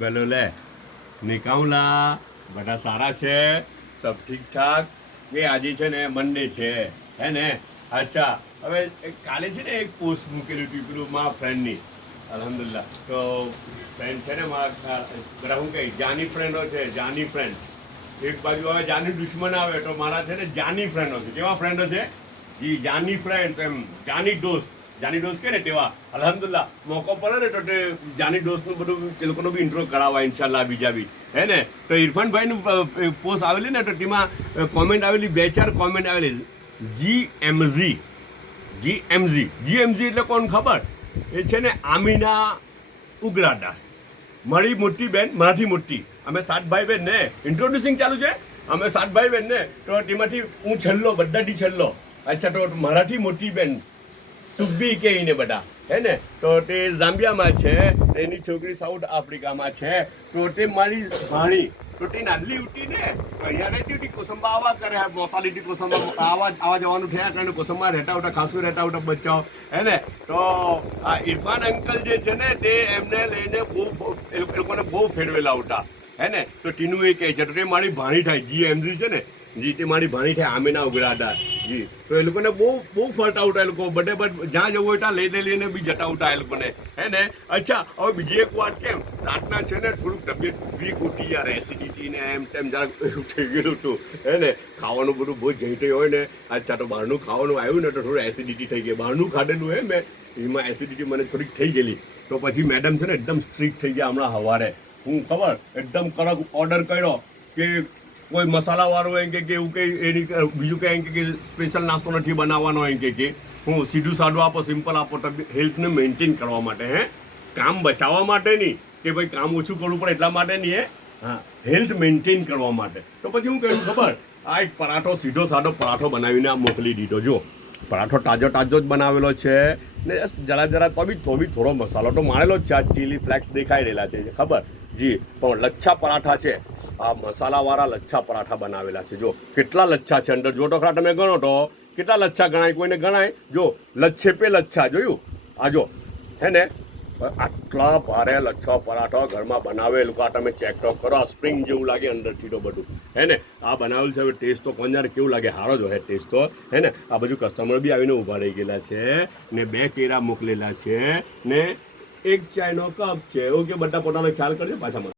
ભલે નિકાઉલા બધા સારા છે, સબ ઠીક ઠાક. એ આજે છે ને મંડે છે હે ને. અચ્છા, હવે કાલે છે ને એક પોસ્ટ મૂકેલી હતી પેલું મારા ફ્રેન્ડની. અલ્હમ્દુલિલ્લાહ. તો ફ્રેન્ડ છે ને મારા બધા શું કહે જાની ફ્રેન્ડો છે, જાની ફ્રેન્ડ. એક બાજુ હવે જાની દુશ્મન આવે તો મારા છે ને જાની ફ્રેન્ડો છે. કેવા ફ્રેન્ડો છે? જી જાની ફ્રેન્ડ, એમ જાની દોસ્ત. જાની દોસ્ત કે ને તેવા અલ્હમ્દુલિલ્લાહ મોકો પડે ને તો તે જાની દોસ્તનું બધું એ લોકોનો બી ઇન્ટ્રો કરાવવા ઇન્શાલ્લાહ બીજા બી હે ને. તો ઇરફાનભાઈનું પોસ્ટ આવેલી ને તો તેમાં કોમેન્ટ આવેલી, 2-4 કોમેન્ટ આવેલી. GMZ એટલે કોણ ખબર? એ છે ને આમીના ઉગ્રાડા, મારી મોટી બેન, મારાથી મોટી. અમે 7 ભાઈ બહેન ને ઇન્ટ્રોડ્યુસિંગ ચાલુ છે. અમે 7 ભાઈ બહેન ને તો તેમાંથી હું છેલ્લો, બધાથી છેલ્લો. અચ્છા, તો મારાથી મોટી બેન સુબ્બી કે એને બધા હે ને. તો તે ઝામ્બિયામાં છે, એની છોકરી સાઉથ આફ્રિકામાં છે. તો તે મારી ભાણી, તો તે નાનલી ઉઠી ને અહીંયા રહેતી હતી, કોસંબા આવા કરે, મોસાલીથી કોસંબા આવા જવાનું થયા કારણ કોસંબા રહેતા ઉઠા, ખાસું રહેતા ઉઠા બચ્ચાઓ હે ને. તો આ ઇરફાન અંકલ જે છે ને તે એમને લઈને બહુ એ લોકોને બહુ ફેરવેલા ઉઠા હે ને. તો ટીનું એ કહે છે તો તે મારી ભાણી થાય, GMZ છે ને જી, તે મારી ભાણી થાય આમીના ઉગ્રાડા જી. તો એ લોકોને બહુ ફરતા ઉઠા એ લોકો બધે જ્યાં જવું હોય ત્યાં લઈને બી જતા ઉઠા એ લોકોને હે ને. અચ્છા, હવે બીજી એક વાત, કેમ રાતના છે ને થોડુંક તબિયત વીક ઉઠી યાર, એસિડિટી ને એમ તેમ જરાક એવું થઈ ગયેલું હતું હે ને. ખાવાનું બધું બહુ જઈ હોય ને. અચ્છા, તો બહારનું ખાવાનું આવ્યું ને તો થોડું એસિડિટી થઈ ગઈ. બહારનું ખાધેલું હે મેં, એમાં એસિડિટી મને થોડીક થઈ ગયેલી. તો પછી મેડમ છે ને એકદમ સ્ટ્રિક્ટ થઈ ગયા હમણાં સવારે. હું ખબર એકદમ કડક ઓર્ડર કર્યો કે કોઈ મસાલાવાળું એમ કે એવું કંઈ એની બીજું કંઈ એમ કે સ્પેશિયલ નાસ્તો નથી બનાવવાનો એમ કે હું સીધું સાદું આપો, સિમ્પલ આપો. હેલ્થને મેન્ટેન કરવા માટે હે, કામ બચાવવા માટે નહીં કે ભાઈ કામ ઓછું કરવું પડે એટલા માટે નહીં હે. હા, હેલ્થ મેન્ટેન કરવા માટે. તો પછી હું કહ્યું ખબર, આ એક પરાઠો, સીધો સાદો પરાઠો બનાવીને આ મોકલી દીધો. જો પરાઠો તાજો જ બનાવેલો છે ને, જરા તો બી થોડો મસાલો તો મારેલો જ છે. આ ચીલી ફ્લેક્સ દેખાઈ રહેલા છે ખબર જી. પણ લચ્છા પરાઠા છે, આ મસાલાવાળા લચ્છા પરાઠા બનાવેલા છે. જો કેટલા લચ્છા છે અંદર, જો તો ખરા તમે ગણો તો કેટલા લચ્છા ગણાય, કોઈને ગણાય. જો લચ્છે પે લચ્છા જોયું આ જો હે ને. આટલા ભારે લચ્છા પરાઠા ઘરમાં બનાવે એ લોકો. આ તમે ચેક તો કરો, આ સ્પ્રિંગ જેવું લાગે અંદરથી તો બધું હે ને. આ બનાવેલું છે. હવે ટેસ્ટ તો કોણ જાણે કેવું લાગે, સારો જ હોય ટેસ્ટ તો હે ને. આ બાજુ કસ્ટમર બી આવીને ઊભા રહી ગયેલા છે ને, 2 કેળા મોકલેલા છે ને 1 ચાયનો કપ છે. ઓકે, બધા પોતાનો ખ્યાલ કરજો પાછા.